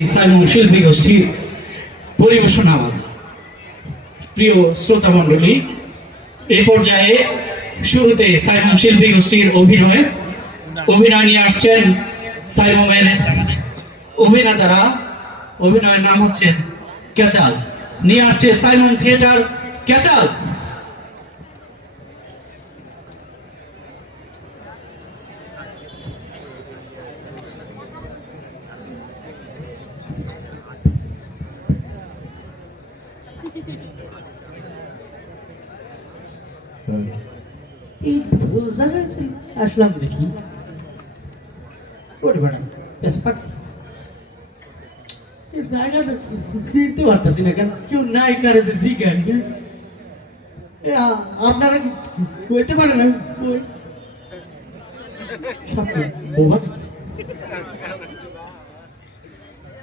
Simon শিল্পী গোষ্ঠীর পরিবেশনা আমার প্রিয় শ্রোতা মণ্ডলী, এই পর্যায়ে শুরুতে সাইমন শিল্পী গোষ্ঠীর অভিনয় নিয়ে আসছেন সাইমনের অভিনেতারা। অভিনয়ের নাম হচ্ছে ক্যাচাল। নিয়ে আসছে সাইমন থিয়েটার ক্যাচাল। এই ভুল জায়গায় আসলাম দেখি ওরে বেড়া এই জায়গাটা চিনতে পারতেছি না কেন, কেউ নাই কারে যে জিগাই। আপনারা কি কইতে পারেন? বোবা